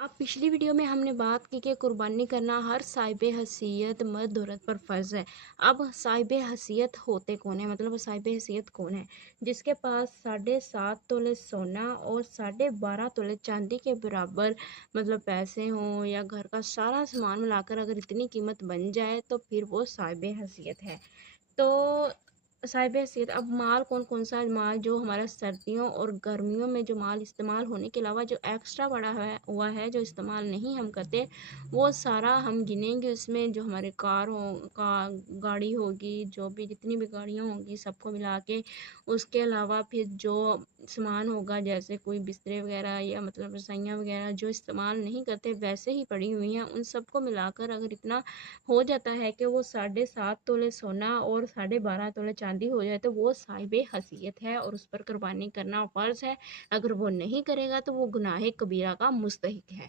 अब पिछली वीडियो में हमने बात की कि कुर्बानी करना हर साहिब हैसियत मर्द औरत पर फ़र्ज़ है। अब साहिब हैसियत होते कौन है, मतलब साहिब हैसियत कौन है? जिसके पास 7.5 तोले सोना और 12.5 तोले चांदी के बराबर मतलब पैसे हों, या घर का सारा सामान मिलाकर अगर इतनी कीमत बन जाए तो फिर वो साहिब हैसियत है। तो साहिब हैसियत, अब माल कौन सा माल जो हमारा सर्दियों और गर्मियों में जो माल इस्तेमाल होने के अलावा जो एक्स्ट्रा पड़ा हुआ है, जो इस्तेमाल नहीं हम करते, वो सारा हम गिनेंगे। उसमें जो हमारे कार हो का गाड़ी होगी, जो भी जितनी भी गाड़ियाँ होंगी सबको मिला के, उसके अलावा फिर जो सामान होगा जैसे कोई बिस्तरे वगैरह या मतलब रज़ाइयाँ वगैरह जो इस्तेमाल नहीं करते वैसे ही पड़ी हुई हैं, उन सबको मिलाकर अगर इतना हो जाता है कि वो 7.5 तोले सोना और 12.5 तोले चांदी हो जाए तो वो साहिब हैसियत है और उस पर कुर्बानी करना फ़र्ज़ है। अगर वो नहीं करेगा तो वो गुनाह कबीरा का मुस्तहिक है।